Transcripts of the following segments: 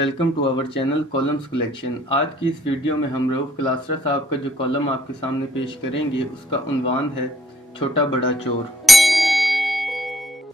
Welcome to our channel columns collection. आज की इस वीडियो में हम रऊफ कलासरा साहब का जो कॉलम आपके सामने पेश करेंगे उसका उन्वान है छोटा बड़ा चोर।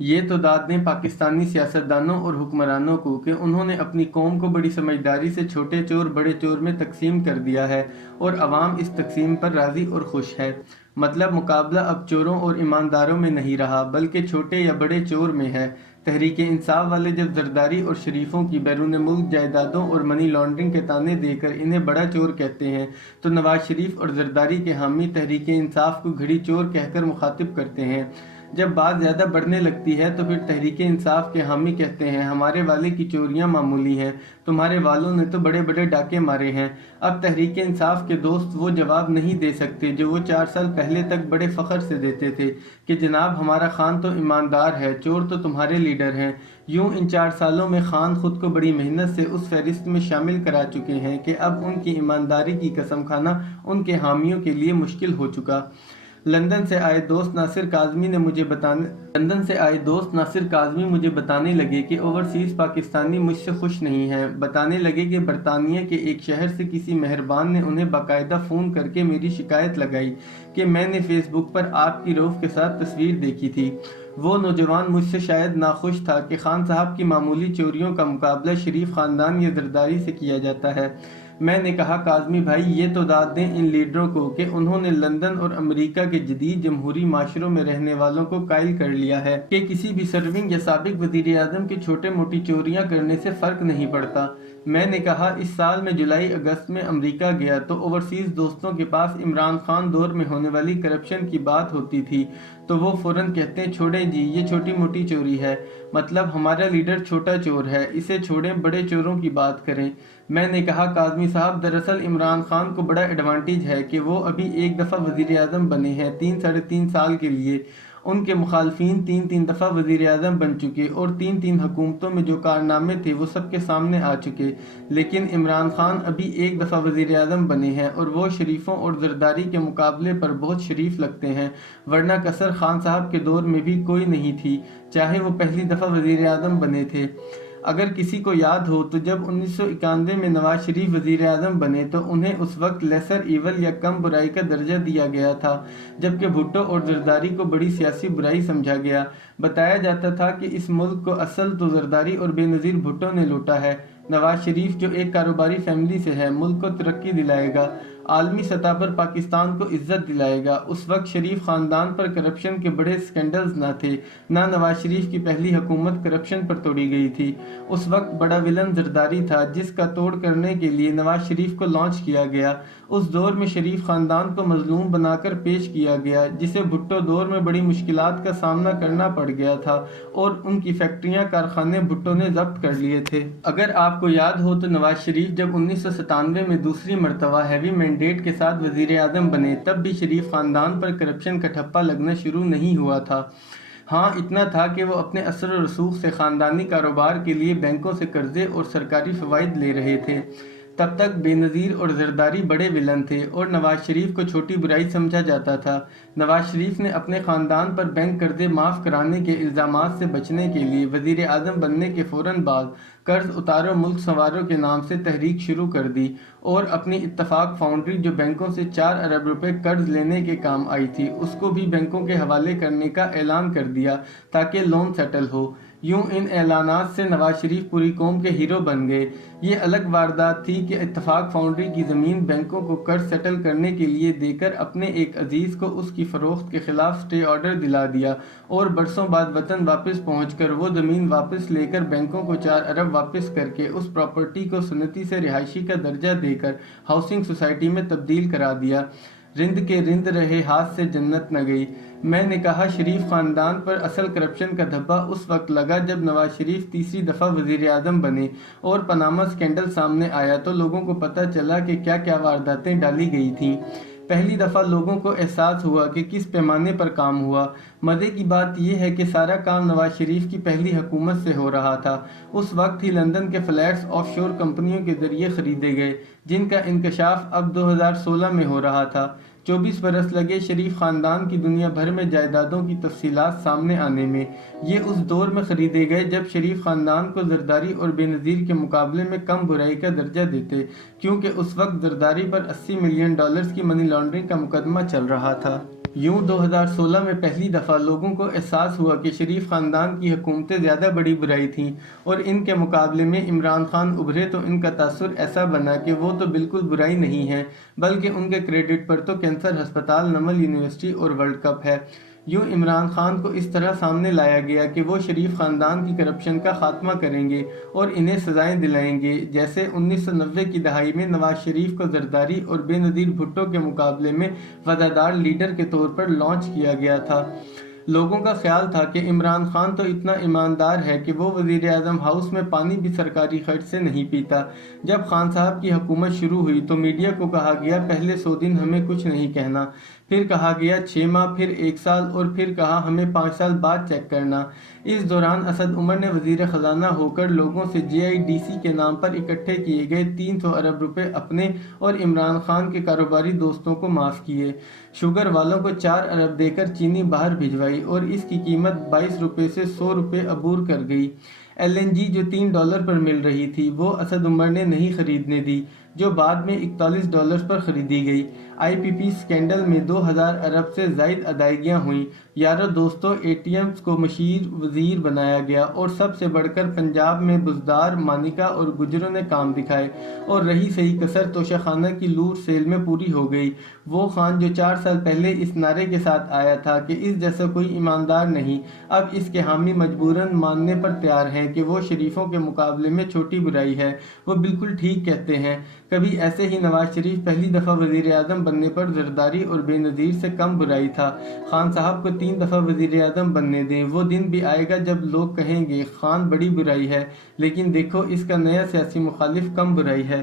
ये तो दाद दें पाकिस्तानी सियासतदानों और हुक्मरानों को कि उन्होंने अपनी कौम को बड़ी समझदारी से छोटे चोर बड़े चोर में तकसीम कर दिया है और अवाम इस तकसीम पर राज़ी और खुश है। मतलब मुकाबला अब चोरों और ईमानदारों में नहीं रहा बल्कि छोटे या बड़े चोर में है। तहरीक इंसाफ वाले जब जरदारी और शरीफों की बैरून मुल्क जायदादों और मनी लॉन्ड्रिंग के ताने देकर इन्हें बड़ा चोर कहते हैं तो नवाज शरीफ और जरदारी के हामी तहरीक इंसाफ को घड़ी चोर कहकर मुखातिब करते हैं। जब बात ज़्यादा बढ़ने लगती है तो फिर तहरीक इंसाफ के हामी कहते हैं हमारे वाले की चोरियां मामूली हैं, तुम्हारे वालों ने तो बड़े बड़े डाके मारे हैं। अब तहरीक इंसाफ के दोस्त वो जवाब नहीं दे सकते जो वो 4 साल पहले तक बड़े फ़ख्र से देते थे कि जनाब हमारा खान तो ईमानदार है, चोर तो तुम्हारे लीडर हैं। यूं इन 4 सालों में खान खुद को बड़ी मेहनत से उस फहरिस्त में शामिल करा चुके हैं कि अब उनकी ईमानदारी की कसम खाना उनके हामियों के लिए मुश्किल हो चुका। लंदन से आए दोस्त नासिर काज़मी मुझे बताने लगे कि ओवरसीज़ पाकिस्तानी मुझसे खुश नहीं हैं। बताने लगे कि बरतानिया के एक शहर से किसी मेहरबान ने उन्हें बाकायदा फ़ोन करके मेरी शिकायत लगाई कि मैंने फ़ेसबुक पर आपकी रऊफ के साथ तस्वीर देखी थी। वो नौजवान मुझसे शायद नाखुश था कि खान साहब की मामूली चोरियों का मुकाबला शरीफ ख़ानदान या जरदारी से किया जाता है। मैंने कहा काज़मी भाई ये तो दाद दें इन लीडरों को कि उन्होंने लंदन और अमेरिका के जदीद जमहूरी माशरों में रहने वालों को कायल कर लिया है कि किसी भी सर्विंग या साबिक वज़ीर आज़म की छोटे मोटी चोरियां करने से फ़र्क नहीं पड़ता। मैंने कहा इस साल में जुलाई अगस्त में अमेरिका गया तो ओवरसीज़ दोस्तों के पास इमरान खान दौर में होने वाली करप्शन की बात होती थी तो वो फ़ौरन कहते हैं छोड़े जी ये छोटी मोटी चोरी है, मतलब हमारा लीडर छोटा चोर है, इसे छोड़ें बड़े चोरों की बात करें। मैंने कहा काज़मी साहब दरअसल इमरान खान को बड़ा एडवांटेज है कि वो अभी एक दफ़ा वज़ीर आज़म बने हैं 3-3.5 साल के लिए। उनके मुखालफिन 3-3 दफ़ा वज़ीर आज़म बन चुके और 3-3 हुकूमतों में जो कारनामे थे वो सबके सामने आ चुके, लेकिन इमरान खान अभी एक दफ़ा वज़ीर आज़म बने हैं और वो शरीफों और जरदारी के मुकाबले पर बहुत शरीफ लगते हैं, वरना कसर खान साहब के दौर में भी कोई नहीं थी चाहे वो पहली दफ़ा वज़ीर आज़म बने थे। अगर किसी को याद हो तो जब 1991 में नवाज शरीफ वज़ीर आज़म बने तो उन्हें उस वक्त लेसर ईवल या कम बुराई का दर्जा दिया गया था, जबकि भुट्टो और जरदारी को बड़ी सियासी बुराई समझा गया। बताया जाता था कि इस मुल्क को असल तो जरदारी और बेनज़ीर भुट्टो ने लूटा है। नवाज शरीफ जो एक कारोबारी फैमिली से है मुल्क को तरक्की दिलाएगा, आलमी सतह पर पाकिस्तान को इज्जत दिलाएगा। उस वक्त शरीफ ख़ानदान पर करप्शन के बड़े स्कैंडल्स ना थे, ना नवाज शरीफ की पहली हुकूमत करप्शन पर तोड़ी गई थी। उस वक्त बड़ा विलन जरदारी था जिसका तोड़ करने के लिए नवाज शरीफ को लॉन्च किया गया। उस दौर में शरीफ ख़ानदान को मजलूम बनाकर पेश किया गया जिसे भुट्टो दौर में बड़ी मुश्किलात का सामना करना पड़ गया था और उनकी फैक्ट्रियां कारखाने भुट्टो ने जब्त कर लिए थे। अगर आपको याद हो तो नवाज शरीफ जब 1997 में दूसरी मरतबा हैवी मैंडेट के साथ वज़ीर आज़म बने तब भी शरीफ ख़ानदान पर करप्शन का ठप्पा लगना शुरू नहीं हुआ था। हाँ इतना था कि वो अपने असर और रसूख से ख़ानदानी कारोबार के लिए बैंकों से कर्जे और सरकारी फ़वाइद ले रहे थे। तब तक बेनज़ीर और जरदारी बड़े विलन थे और नवाज शरीफ को छोटी बुराई समझा जाता था। नवाज शरीफ ने अपने ख़ानदान पर बैंक कर्जे माफ़ कराने के इल्ज़ामात से बचने के लिए वज़ीर आज़म बनने के फ़ौरन बाद कर्ज उतारो मुल्क संवारो के नाम से तहरीक शुरू कर दी और अपनी इत्तफाक फाउंड्री जो बैंकों से 4 अरब रुपए कर्ज लेने के काम आई थी उसको भी बैंकों के हवाले करने का ऐलान कर दिया ताकि लोन सेटल हो। यूं इन ऐलानात से नवाज शरीफ पूरी कौम के हीरो बन गए। ये अलग वारदात थी कि इत्तफाक फाउंड्री की ज़मीन बैंकों को कर्ज सेटल करने के लिए देकर अपने एक अजीज़ को उसकी फ़रोख्त के ख़िलाफ़ स्टे ऑर्डर दिला दिया और बरसों बाद वतन वापस पहुंचकर वो ज़मीन वापस लेकर बैंकों को 4 अरब वापस करके उस प्रॉपर्टी को सुन्नती से रिहायशी का दर्जा देकर हाउसिंग सोसाइटी में तब्दील करा दिया। रिंद के रिंद रहे हाथ से जन्नत न गई। मैंने कहा शरीफ ख़ानदान पर असल करप्शन का धब्बा उस वक्त लगा जब नवाज शरीफ तीसरी दफ़ा वज़ीर आज़म बने और पनामा स्कैंडल सामने आया तो लोगों को पता चला कि क्या क्या वारदातें डाली गई थीं। पहली दफ़ा लोगों को एहसास हुआ कि किस पैमाने पर काम हुआ। मज़े की बात यह है कि सारा काम नवाज शरीफ की पहली हुकूमत से हो रहा था। उस वक्त ही लंदन के फ्लैट्स ऑफशोर कंपनियों के ज़रिए ख़रीदे गए जिनका इंकशाफ अब 2016 में हो रहा था। 24 برس لگے شریف خاندان کی دنیا بھر میں جائیدادوں کی تفصیلات سامنے آنے میں۔ یہ اس دور میں خریدے گئے جب شریف خاندان کو زرداری اور بے نظیر کے مقابلے میں کم برائی کا درجہ دیتے، کیونکہ اس وقت زرداری پر $80 ملین کی منی لانڈرنگ کا مقدمہ چل رہا تھا۔ یوں 2016 میں پہلی دفعہ لوگوں کو احساس ہوا کہ شریف خاندان کی حکومتیں زیادہ بڑی برائی تھیں، اور ان کے مقابلے میں عمران خان ابھرے تو ان کا تاثر ایسا بنا کہ وہ تو بالکل برائی نہیں ہے، بلکہ ان کے کریڈٹ پر تو کینسر ہسپتال، نمل یونیورسٹی اور ورلڈ کپ ہے۔ یوں عمران خان کو اس طرح سامنے لایا گیا کہ وہ شریف خاندان کی کرپشن کا خاتمہ کریں گے اور انہیں سزائیں دلائیں گے، جیسے 1990 کی دہائی میں نواز شریف کو زرداری اور بے نظیر بھٹو کے مقابلے میں وفادار لیڈر کے طور پر لانچ کیا گیا تھا۔ لوگوں کا خیال تھا کہ عمران خان تو اتنا ایماندار ہے کہ وہ وزیر اعظم ہاؤس میں پانی بھی سرکاری خرچ سے نہیں پیتا۔ جب خان صاحب کی حکومت شروع ہوئی تو میڈیا کو کہا گیا پہلے 100 دن ہمیں کچھ نہیں کہنا، پھر کہا گیا 6 ماہ، پھر 1 سال، اور پھر کہا ہمیں 5 سال بعد چیک کرنا۔ اس دوران اسد عمر نے وزیر خزانہ ہو کر لوگوں سے JIDC کے نام پر اکٹھے کیے گئے 300 ارب روپے اپنے اور عمران خان کے کاروباری دوستوں کو معاف کیے، شوگر والوں کو 4 ارب دے کر چینی باہر بھجوائی اور اس کی قیمت 22 روپے سے 100 روپے عبور کر گئی۔ LNG جو $3 پر مل رہی تھی وہ اسد عمر نے نہیں خریدنے دی، جو بعد میں $41 پر خریدی گئی۔ IPP سکینڈل میں 2000 ارب سے زائد ادائیگیاں ہوئیں۔ یارو دوستو، ATMs کو مشیر وزیر بنایا گیا، اور سب سے بڑھ کر پنجاب میں بزدار، مانیکا اور گجروں نے کام دکھائے، اور رہی صحیح کسر توشہ خانہ کی لوٹ سیل میں پوری ہو گئی۔ وہ خان جو 4 سال پہلے اس نعرے کے ساتھ آیا تھا کہ اس جیسا کوئی ایماندار نہیں، اب اس کے حامی مجبوراً ماننے پر تیار ہیں کہ وہ شریفوں کے مقابلے میں چھوٹی برائی ہے۔ وہ بالکل ٹھیک کہتے ہیں۔ کبھی ایسے ہی نواز شریف پہلی دفعہ وزیر اعظم بننے پر زرداری اور بے نظیر سے کم برائی تھا۔ خان صاحب کو 3 دفعہ وزیر اعظم بننے دیں، وہ دن بھی آئے گا جب لوگ کہیں گے خان بڑی برائی ہے، لیکن دیکھو اس کا نیا سیاسی مخالف کم برائی ہے۔